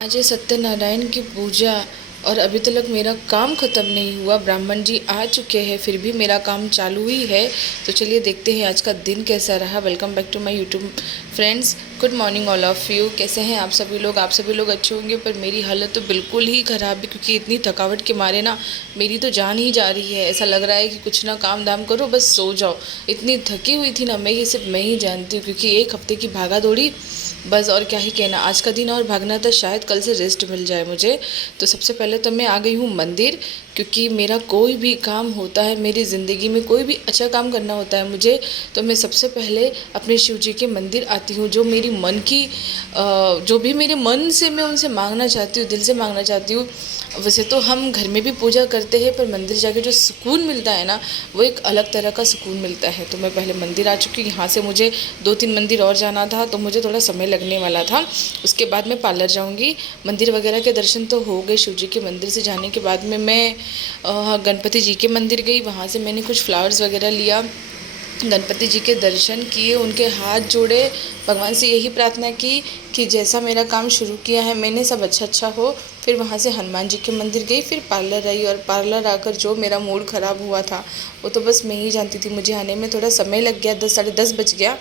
आज है सत्यनारायण की पूजा और अभी तक मेरा काम ख़त्म नहीं हुआ। ब्राह्मण जी आ चुके हैं फिर भी मेरा काम चालू ही है। तो चलिए देखते हैं आज का दिन कैसा रहा। Welcome back to my YouTube friends. Good morning all of you. कैसे हैं आप सभी लोग? आप सभी लोग अच्छे होंगे, पर मेरी हालत तो बिल्कुल ही ख़राब है क्योंकि इतनी थकावट के मारे ना मेरी तो जान ही जा रही है। ऐसा लग रहा है कि कुछ ना काम धाम करो, बस सो जाओ। इतनी थकी हुई थी ना मैं, ये सिर्फ मैं ही जानती हूँ क्योंकि एक हफ्ते की भागा दौड़ी बस। और क्या ही कहना, आज का दिन और भागना था, शायद कल से रेस्ट मिल जाए मुझे। तो सबसे पहले तो मैं आ गई हूँ मंदिर, क्योंकि मेरा कोई भी काम होता है, मेरी ज़िंदगी में कोई भी अच्छा काम करना होता है मुझे, तो मैं सबसे पहले अपने शिव जी के मंदिर आती हूँ। जो मेरी मन की जो भी मेरे मन से मैं उनसे मांगना चाहती हूँ, दिल से मांगना चाहती हूँ। वैसे तो हम घर में भी पूजा करते हैं, पर मंदिर जाके जो सुकून मिलता है ना, वो एक अलग तरह का सुकून मिलता है। तो मैं पहले मंदिर आ चुकी हूँ। यहाँ से मुझे 2-3 मंदिर और जाना था, तो मुझे थोड़ा समय लगने वाला था। उसके बाद मैं पार्लर जाऊँगी। मंदिर वगैरह के दर्शन तो हो गए। शिव जी के मंदिर से जाने के बाद में मैं गणपति जी के मंदिर गई। वहाँ से मैंने कुछ फ्लावर्स वगैरह लिया, गणपति जी के दर्शन किए, उनके हाथ जोड़े, भगवान से यही प्रार्थना की कि जैसा मेरा काम शुरू किया है मैंने, सब अच्छा हो। फिर वहाँ से हनुमान जी के मंदिर गई, फिर पार्लर आई, और पार्लर आकर जो मेरा मूड ख़राब हुआ था वो तो बस मैं ही जानती थी। मुझे आने में थोड़ा समय लग गया, 10 साढ़े 10 बज गया।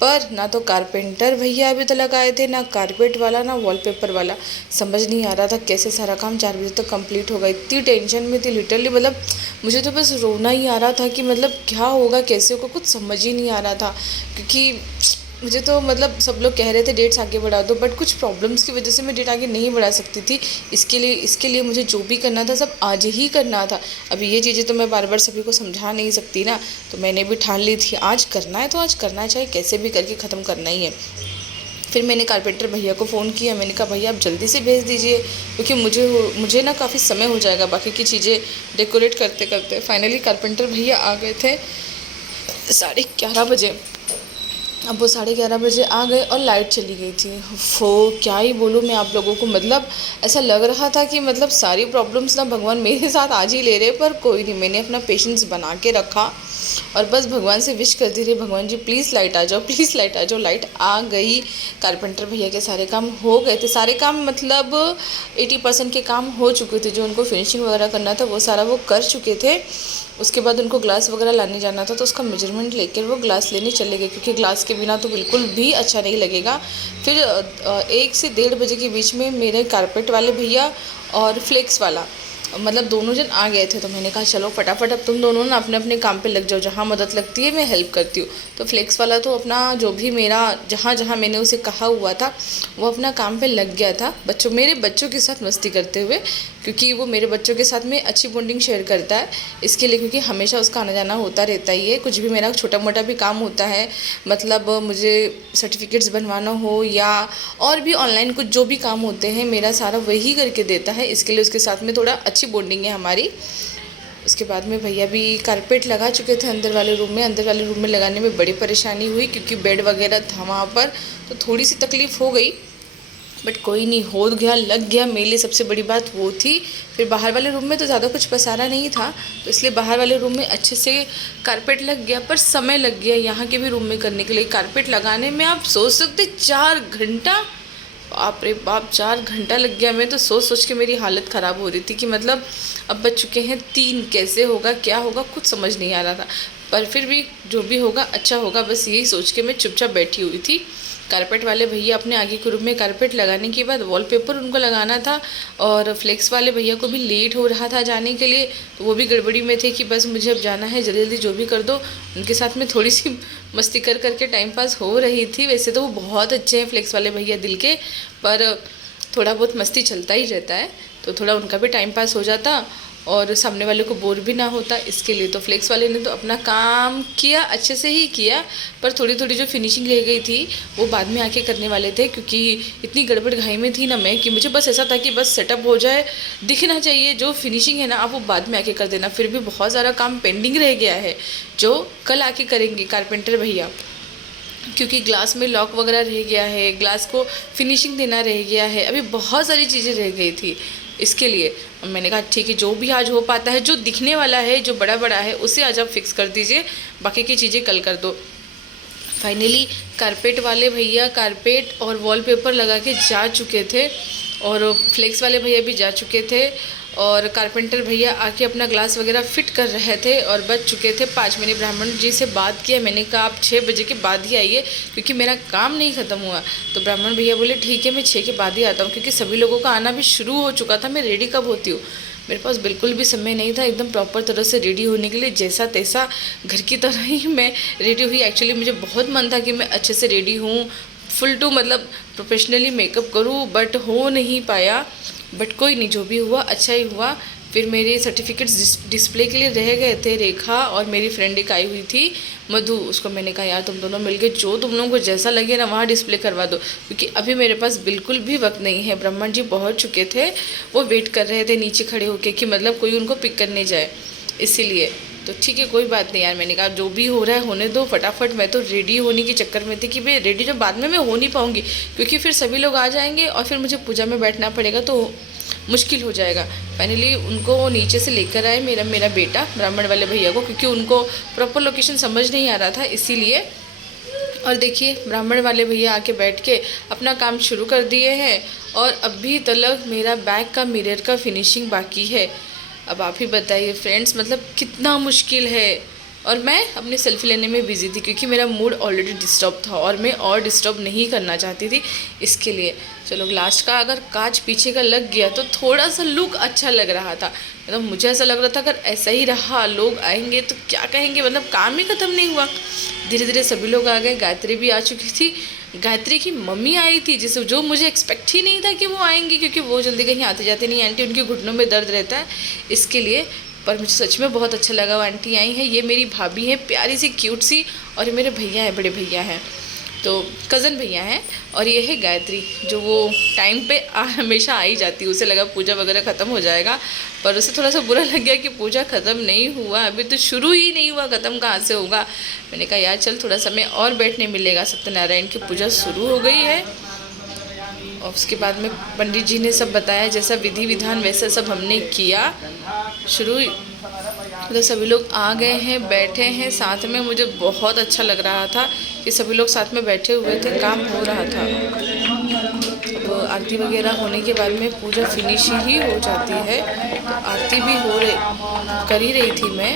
पर ना तो कारपेंटर भैया अभी तक आए थे, ना कारपेट वाला, ना वॉलपेपर वाला। समझ नहीं आ रहा था कैसे सारा काम 4 बजे तक कंप्लीट होगा। इतनी टेंशन में थी लिटरली, मतलब मुझे तो बस रोना ही आ रहा था कि मतलब क्या होगा, कैसे होगा, कुछ समझ ही नहीं आ रहा था। क्योंकि मुझे तो मतलब सब लोग कह रहे थे डेट्स आगे बढ़ा दो, बट कुछ प्रॉब्लम्स की वजह से मैं डेट आगे नहीं बढ़ा सकती थी। इसके लिए मुझे जो भी करना था सब आज ही करना था। अभी ये चीज़ें तो मैं बार बार सभी को समझा नहीं सकती ना, तो मैंने भी ठान ली थी आज करना है तो आज करना है, चाहे कैसे भी करके ख़त्म करना ही है। फिर मैंने कारपेंटर भैया को फ़ोन किया। मैंने कहा भैया आप जल्दी से भेज दीजिए, क्योंकि मुझे ना काफ़ी समय हो जाएगा बाकी की चीज़ें डेकोरेट करते करते। फाइनली कारपेंटर भैया आ गए थे 11:30 बजे। अब वो 11:30 बजे आ गए और लाइट चली गई थी। वो क्या ही बोलूँ मैं आप लोगों को, मतलब ऐसा लग रहा था कि मतलब सारी प्रॉब्लम्स ना भगवान मेरे साथ आज ही ले रहे। पर कोई नहीं, मैंने अपना पेशेंस बना के रखा और बस भगवान से विश करती रही, भगवान जी प्लीज़ लाइट आ जाओ, प्लीज़ लाइट आ जाओ। लाइट आ गई। कारपेंटर भैया के सारे काम हो गए थे। सारे काम मतलब 80% के काम हो चुके थे। जो उनको फिनिशिंग वगैरह करना था वो सारा वो कर चुके थे। उसके बाद उनको ग्लास वगैरह लाने जाना था, तो उसका मेजरमेंट लेकर वो ग्लास लेने चले गए, क्योंकि ग्लास के बिना तो बिल्कुल भी अच्छा नहीं लगेगा। फिर 1 से 1:30 बजे के बीच में मेरे कारपेट वाले भैया और फ्लेक्स वाला, मतलब दोनों जन आ गए थे। तो मैंने कहा चलो फटाफट अब तुम दोनों ना अपने अपने काम पे लग जाओ, जहाँ मदद लगती है मैं हेल्प करती हूँ। तो फ्लेक्स वाला तो अपना जो भी मेरा जहाँ जहाँ मैंने उसे कहा हुआ था वो अपना काम पे लग गया था, मेरे बच्चों के साथ मस्ती करते हुए, क्योंकि वो मेरे बच्चों के साथ में अच्छी बॉन्डिंग शेयर करता है इसके लिए, क्योंकि हमेशा उसका आना जाना होता रहता ही है। कुछ भी मेरा छोटा मोटा भी काम होता है, मतलब मुझे सर्टिफिकेट्स बनवाना हो या और भी ऑनलाइन कुछ जो भी काम होते हैं, मेरा सारा वही करके देता है। इसके लिए उसके साथ में थोड़ा अच्छी बॉन्डिंग है हमारी। उसके बाद में भैया भी कारपेट लगा चुके थे अंदर वाले रूम में। अंदर वाले रूम में लगाने में बड़ी परेशानी हुई, क्योंकि बेड वगैरह था वहाँ पर, तो थोड़ी सी तकलीफ़ हो गई, बट कोई नहीं, हो गया, लग गया। मेरे लिए सबसे बड़ी बात वो थी। फिर बाहर वाले रूम में तो ज़्यादा कुछ पसारा नहीं था, तो इसलिए बाहर वाले रूम में अच्छे से कारपेट लग गया। पर समय लग गया यहाँ के भी रूम में करने के लिए। कारपेट लगाने में आप सोच सकते 4 घंटा, बाप रे बाप, 4 घंटा लग गया। मैं तो सोच सोच के मेरी हालत ख़राब हो रही थी कि मतलब अब बच चुके हैं 3, कैसे होगा, क्या होगा, कुछ समझ नहीं आ रहा था। पर फिर भी जो भी होगा अच्छा होगा, बस यही सोच के मैं चुपचाप बैठी हुई थी। कारपेट वाले भैया अपने आगे के रूम में कारपेट लगाने के बाद वॉलपेपर उनको लगाना था, और फ्लेक्स वाले भैया को भी लेट हो रहा था जाने के लिए, तो वो भी गड़बड़ी में थे कि बस मुझे अब जाना है, जल्दी जल्दी जो भी कर दो। उनके साथ में थोड़ी सी मस्ती कर करके टाइम पास हो रही थी। वैसे तो वो बहुत अच्छे हैं फ्लेक्स वाले भैया दिल के, पर थोड़ा बहुत मस्ती चलता ही रहता है, तो थोड़ा उनका भी टाइम पास हो जाता और सामने वाले को बोर भी ना होता। इसके लिए तो फ्लेक्स वाले ने तो अपना काम किया, अच्छे से ही किया, पर थोड़ी थोड़ी जो फिनिशिंग रह गई थी वो बाद में आके करने वाले थे, क्योंकि इतनी गड़बड़ घाई में थी ना मैं कि मुझे बस ऐसा था कि बस सेटअप हो जाए, दिखना चाहिए। जो फिनिशिंग है ना आप वो बाद में आके कर देना। फिर भी बहुत सारा काम पेंडिंग रह गया है जो कल आके करेंगे कारपेंटर भैया, क्योंकि ग्लास में लॉक वगैरह रह गया है, ग्लास को फिनिशिंग देना रह गया है, अभी बहुत सारी चीज़ें रह गई थी। इसके लिए मैंने कहा ठीक है, जो भी आज हो पाता है, जो दिखने वाला है, जो बड़ा बड़ा है, उसे आज आप फिक्स कर दीजिए, बाकी की चीज़ें कल कर दो। फाइनली कारपेट वाले भैया कारपेट और वॉलपेपर लगा के जा चुके थे। और फ्लेक्स वाले भैया भी जा चुके थे और कारपेंटर भैया आके अपना ग्लास वगैरह फिट कर रहे थे और बज चुके थे 5। मैंने ब्राह्मण जी से बात किया, मैंने कहा आप 6 बजे के बाद ही आइए क्योंकि मेरा काम नहीं ख़त्म हुआ। तो ब्राह्मण भैया बोले ठीक है मैं 6 के बाद ही आता हूँ, क्योंकि सभी लोगों का आना भी शुरू हो चुका था। मैं रेडी कब होती हूँ, मेरे पास बिल्कुल भी समय नहीं था एकदम प्रॉपर तरह से रेडी होने के लिए। जैसा तैसा घर की तरह ही मैं रेडी हुई। एक्चुअली मुझे बहुत मन था कि मैं अच्छे से रेडी हूँ, फुल टू मतलब प्रोफेशनली मेकअप करूँ, बट हो नहीं पाया। बट कोई नहीं, जो भी हुआ अच्छा ही हुआ। फिर मेरे सर्टिफिकेट्स डिस्प्ले के लिए रह गए थे। रेखा और मेरी फ्रेंड एक आई हुई थी मधु, उसको मैंने कहा यार तुम दोनों मिलके जो तुम लोगों को जैसा लगे ना वहाँ डिस्प्ले करवा दो, क्योंकि अभी मेरे पास बिल्कुल भी वक्त नहीं है। ब्राह्मण जी पहुँच चुके थे, वो वेट कर रहे थे नीचे खड़े होके कि मतलब कोई उनको पिक करने जाए, इसीलिए। तो ठीक है कोई बात नहीं यार, मैंने कहा जो भी हो रहा है होने दो फटाफट। मैं तो रेडी होने के चक्कर में थी कि भाई रेडी जो बाद में मैं हो नहीं पाऊँगी, क्योंकि फिर सभी लोग आ जाएंगे और फिर मुझे पूजा में बैठना पड़ेगा तो मुश्किल हो जाएगा। फाइनली उनको नीचे से लेकर आए मेरा बेटा ब्राह्मण वाले भैया को, क्योंकि उनको प्रॉपर लोकेशन समझ नहीं आ रहा था इसीलिए। और देखिए ब्राह्मण वाले भैया आके बैठ के अपना काम शुरू कर दिए हैं और अभी तक मेरा बैग का मिरर का फिनिशिंग बाकी है। अब आप ही बताइए फ्रेंड्स, मतलब कितना मुश्किल है। और मैं अपनी सेल्फी लेने में बिज़ी थी क्योंकि मेरा मूड ऑलरेडी डिस्टर्ब था और मैं और डिस्टर्ब नहीं करना चाहती थी, इसके लिए। चलो लास्ट का अगर कांच पीछे का लग गया तो थोड़ा सा लुक अच्छा लग रहा था। मतलब मुझे ऐसा लग रहा था अगर ऐसा ही रहा लोग आएंगे तो क्या कहेंगे, मतलब काम ही ख़त्म नहीं हुआ। धीरे धीरे सभी लोग आ गए, गायत्री भी आ चुकी थी। गायत्री की मम्मी आई थी जिसे जो मुझे एक्सपेक्ट ही नहीं था कि वो आएंगी, क्योंकि वो जल्दी कहीं आते जाते नहीं आंटी, उनके घुटनों में दर्द रहता है इसके लिए। पर मुझे सच में बहुत अच्छा लगा वो आंटी आई हैं। ये मेरी भाभी है प्यारी सी क्यूट सी, और ये मेरे भैया हैं, बड़े भैया हैं, तो कज़न भैया हैं। और ये है गायत्री जो वो टाइम पे हमेशा आ ही जाती है। उसे लगा पूजा वगैरह ख़त्म हो जाएगा, पर उसे थोड़ा सा बुरा लग गया कि पूजा ख़त्म नहीं हुआ, अभी तो शुरू ही नहीं हुआ, ख़त्म कहाँ से होगा। मैंने कहा यार चल थोड़ा समय और बैठने मिलेगा, सत्यनारायण की पूजा शुरू हो गई है। और उसके बाद में पंडित जी ने सब बताया, जैसा विधि विधान वैसा सब हमने किया शुरू। तो सभी लोग आ गए हैं, बैठे हैं साथ में। मुझे बहुत अच्छा लग रहा था कि सभी लोग साथ में बैठे हुए थे, काम हो रहा था। अब आरती वगैरह होने के बाद में पूजा फिनिश ही हो जाती है। तो आरती भी कर ही रही थी मैं,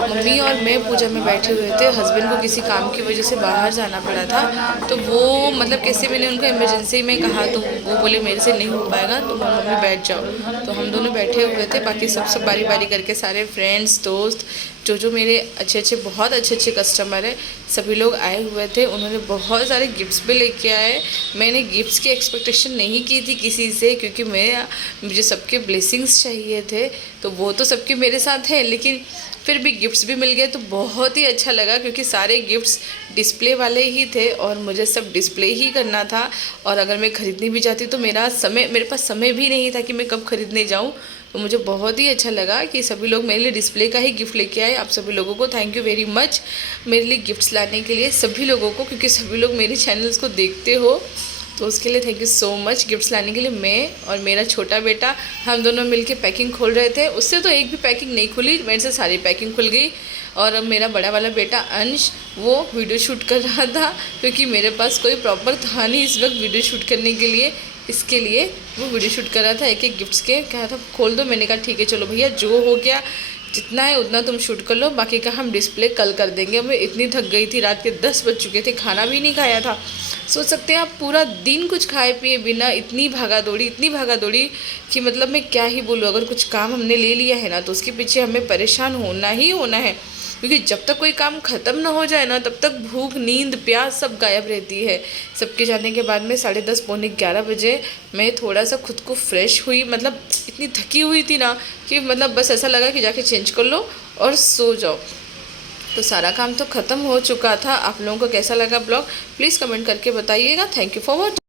मम्मी और मैं पूजा में बैठे हुए थे। हस्बैंड को किसी काम की वजह से बाहर जाना पड़ा था, तो वो मतलब कैसे मैंने उनको इमरजेंसी में कहा तो वो बोले मेरे से नहीं हो पाएगा तो मम्मी बैठ जाओ। तो हम दोनों बैठे हुए थे, बाकी सब बारी बारी करके सारे फ्रेंड्स दोस्त जो मेरे बहुत अच्छे कस्टमर है सभी लोग आए हुए थे। उन्होंने बहुत सारे गिफ्ट्स भी लेके आए। मैंने गिफ्ट्स की एक्सपेक्टेशन नहीं की थी किसी से, क्योंकि मुझे सबके ब्लेसिंग्स चाहिए थे, तो वो तो सबके मेरे साथ हैं, लेकिन फिर भी गिफ्ट्स भी मिल गए तो बहुत ही अच्छा लगा, क्योंकि सारे गिफ्ट्स डिस्प्ले वाले ही थे और मुझे सब डिस्प्ले ही करना था। और अगर मैं ख़रीदने भी जाती तो मेरे पास समय भी नहीं था कि मैं कब ख़रीदने जाऊँ। तो मुझे बहुत ही अच्छा लगा कि सभी लोग मेरे लिए डिस्प्ले का ही गिफ्ट लेके आए। आप सभी लोगों को थैंक यू वेरी मच मेरे लिए गिफ्ट्स लाने के लिए, सभी लोगों को, क्योंकि सभी लोग मेरे चैनल्स को देखते हो, तो उसके लिए thank you so much. Gifts लाने के लिए मैं और मेरा छोटा बेटा हम दोनों मिलके पैकिंग खोल रहे थे। उससे तो एक भी पैकिंग नहीं खुली, मेरे से सारी पैकिंग खुल गई। और मेरा बड़ा वाला बेटा अंश वो वीडियो शूट कर रहा था, क्योंकि मेरे पास कोई प्रॉपर था नहीं इस वक्त वीडियो शूट करने के लिए, इसके लिए वो वीडियो शूट कर रहा था। एक गिफ्ट्स के कहा था खोल दो, मैंने कहा ठीक है चलो भैया जो हो गया जितना है उतना तुम शूट कर लो, बाकी का हम डिस्प्ले कल कर देंगे। मैं इतनी थक गई थी, रात के 10 बज चुके थे, खाना भी नहीं खाया था। सोच सकते हैं आप पूरा दिन कुछ खाए पिए बिना इतनी भागा दौड़ी कि मतलब मैं क्या ही बोलूँ। अगर कुछ काम हमने ले लिया है ना तो उसके पीछे हमें परेशान होना ही होना है, क्योंकि जब तक कोई काम ख़त्म ना हो जाए ना तब तक भूख नींद प्यास सब गायब रहती है। सबके जाने के बाद में 10:30 पौने 11 बजे मैं थोड़ा सा खुद को फ्रेश हुई। मतलब इतनी थकी हुई थी ना कि मतलब बस ऐसा लगा कि जाके चेंज कर लो और सो जाओ। तो सारा काम तो ख़त्म हो चुका था। आप लोगों को कैसा लगा ब्लॉग प्लीज़ कमेंट करके बताइएगा। Thank you for watching.